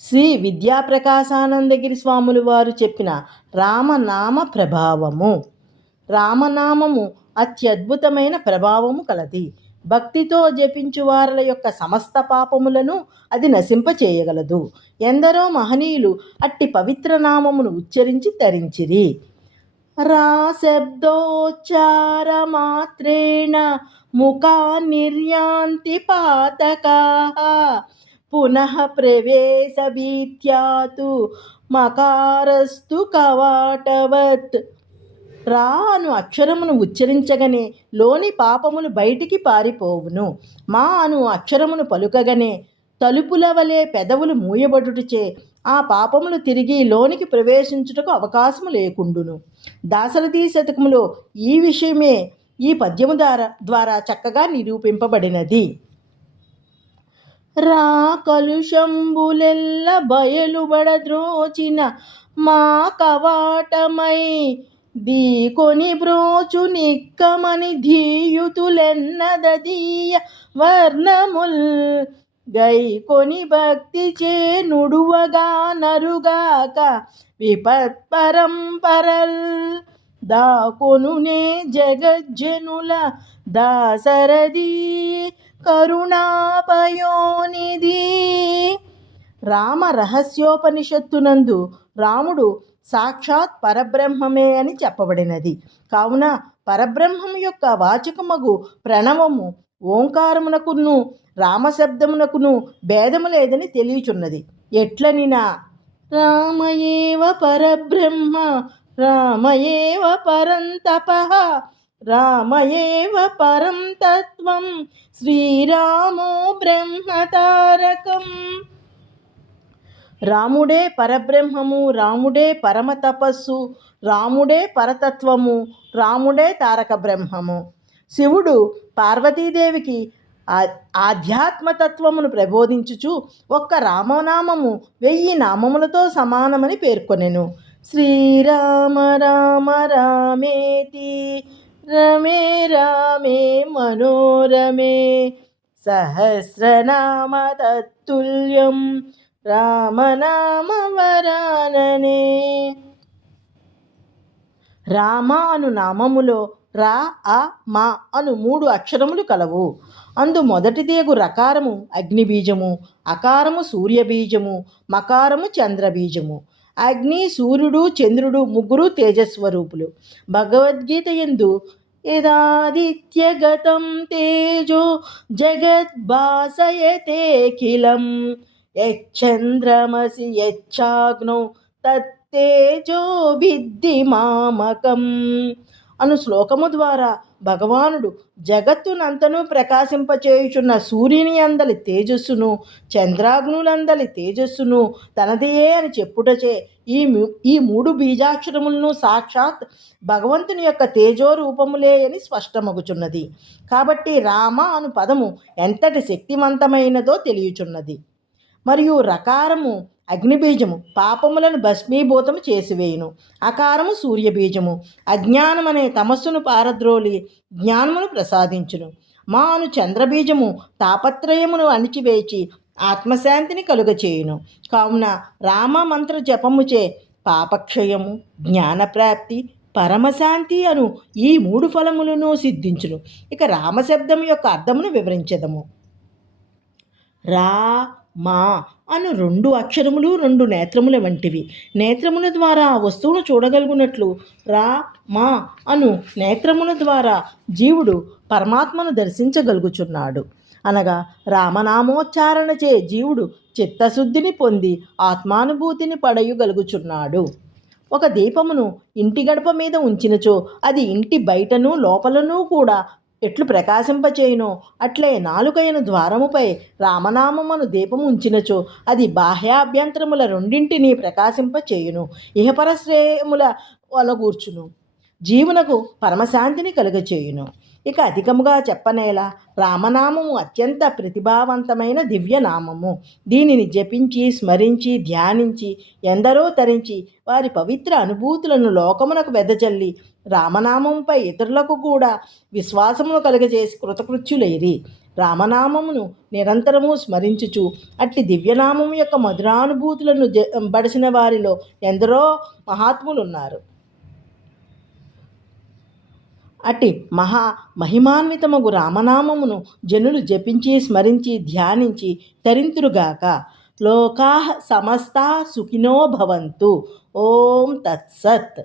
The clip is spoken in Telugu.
శ్రీ విద్యాప్రకాశానందగిరి స్వాములు వారు చెప్పిన రామనామ ప్రభావము. రామనామము అత్యద్భుతమైన ప్రభావము కలది. భక్తితో జపించు వారల యొక్క సమస్త పాపములను అది నశింపచేయగలదు. ఎందరో మహనీయులు అట్టి పవిత్ర నామమును ఉచ్చరించి తరించిరి. రా శబ్దోచ్చార మాత్రేణ ముఖా నిర్యాంతి పాతకా పునః ప్రవేశ భీత్యాతు మకారస్తు కవాటవత్. రా అను అక్షరమును ఉచ్చరించగనే లోని పాపములు బయటికి పారిపోవును. మా అను అక్షరమును పలుకగనే తలుపుల వలె పెదవులు మూయబడుటచే ఆ పాపములు తిరిగి లోనికి ప్రవేశించుటకు అవకాశము లేకుండును. దాశరథి శతకములో ఈ విషయమే ఈ పద్యము ద్వారా చక్కగా నిరూపింపబడినది. రా కలుషంబులెల్ల బయలుబడద్రోచిన మా కవాటమై దీకొని బ్రోచు నిక్కమని ధీయుతులెన్నదీయ వర్ణముల్ గైకొని భక్తి చే నుడువగా నరుగాక విపత్పరంపరల్ దాకొనునే జగజ్జనుల దాశరథి కరుణాపయోనిధి. రామ రహస్యోపనిషత్తునందు రాముడు సాక్షాత్ పరబ్రహ్మమే అని చెప్పబడినది. కావున పరబ్రహ్మము యొక్క వాచకమగు ప్రణవము ఓంకారమునకును రామశబ్దమునకును భేదము లేదని తెలియచున్నది. ఎట్లనినా రామయేవ పరబ్రహ్మ రామయేవ పరంతపః రామయేవ పరం తత్వం శ్రీరామో బ్రహ్మతారకం. రాముడే పరబ్రహ్మము, రాముడే పరమ తపస్సు, రాముడే పరతత్వము, రాముడే తారక బ్రహ్మము. శివుడు పార్వతీదేవికి ఆధ్యాత్మతత్వమును ప్రబోధించుచు ఒక్క రామనామము 1000 నామములతో సమానమని పేర్కొనెను. శ్రీరామ రామ రామేతి రమే రామే మనోరమే సహస్రనామ తత్తుల్యం రామనామ వరాననే. రామ అను నామములో రా అ మా అను 3 అక్షరములు కలవు. అందు మొదటిదేగు రకారము అగ్నిబీజము, అకారము సూర్యబీజము, మకారము చంద్రబీజము. అగ్ని, సూర్యుడు, చంద్రుడు ముగ్గురు తేజస్వరూపులు. భగవద్గీత యందు యదాదిత్యగతం తేజో జగద్భాసయతేఖిలం యచ్చంద్రమసి యచ్చాగ్నౌ తత్తేజో విద్ధి మామకం అను శ్లోకము ద్వారా భగవానుడు జగత్తునంతను ప్రకాశింపచేయుచున్న సూర్యుని అందలి తేజస్సును, చంద్రాగ్నులందలి తేజస్సును తనదే అని చెప్పుటచే ఈ 3 బీజాక్షరములను సాక్షాత్ భగవంతుని యొక్క తేజోరూపములే అని స్పష్టమగుచున్నది. కాబట్టి రామ అను పదము ఎంతటి శక్తివంతమైనదో తెలియచున్నది. మరియు రకారము అగ్నిబీజము పాపములను భస్మీభూతము చేసివేయును. అకారము సూర్యబీజము అజ్ఞానమనే తమస్సును పారద్రోలి జ్ఞానమును ప్రసాదించును. మాను చంద్రబీజము తాపత్రయమును అణిచివేచి ఆత్మశాంతిని కలుగచేయును. కావున రామ మంత్ర జపముచే పాపక్షయము, జ్ఞానప్రాప్తి, పరమశాంతి అను ఈ 3 ఫలములను సిద్ధించును. ఇక రామశబ్దము యొక్క అర్థమును వివరించదము. రా మా అను 2 అక్షరములు 2 నేత్రముల వంటివి. నేత్రముల ద్వారా ఆ వస్తువును చూడగలుగునట్లు రా మా అను నేత్రముల ద్వారా జీవుడు పరమాత్మను దర్శించగలుగుచున్నాడు. అనగా రామనామోచ్చారణచే జీవుడు చిత్తశుద్ధిని పొంది ఆత్మానుభూతిని పడయుగలుగుచున్నాడు. ఒక దీపమును ఇంటి గడప మీద ఉంచినచో అది ఇంటి బయటను లోపలను కూడా ఎట్లు ప్రకాశింపచేయునో అట్లే నాలుకైన ద్వారముపై రామనామమును దీపము ఉంచినచో అది బాహ్యాభ్యంతరముల రెండింటినీ ప్రకాశింపచేయును. ఇహపరశ్రేయముల వలగూర్చును. జీవునకు పరమశాంతిని కలుగచేయును. ఇక అధికముగా చెప్పనేలా రామనామము అత్యంత ప్రతిభావంతమైన దివ్యనామము. దీనిని జపించి స్మరించి ధ్యానించి ఎందరో తరించి వారి పవిత్ర అనుభూతులను లోకమునకు వెదజల్లి రామనామంపై ఇతరులకు కూడా విశ్వాసమును కలుగజేసి కృతకృత్యులైరి. రామనామమును నిరంతరము స్మరించుచు అట్టి దివ్యనామము యొక్క మధురానుభూతులను బడిసిన వారిలో ఎందరో మహాత్ములున్నారు. అట్టి మహిమాన్వితమగు రామనామమును జనులు జపించి స్మరించి ధ్యానించి తరింతురుగాక. లోకాః సమస్తా సుఖినో భవంతు. ఓం తత్సత్.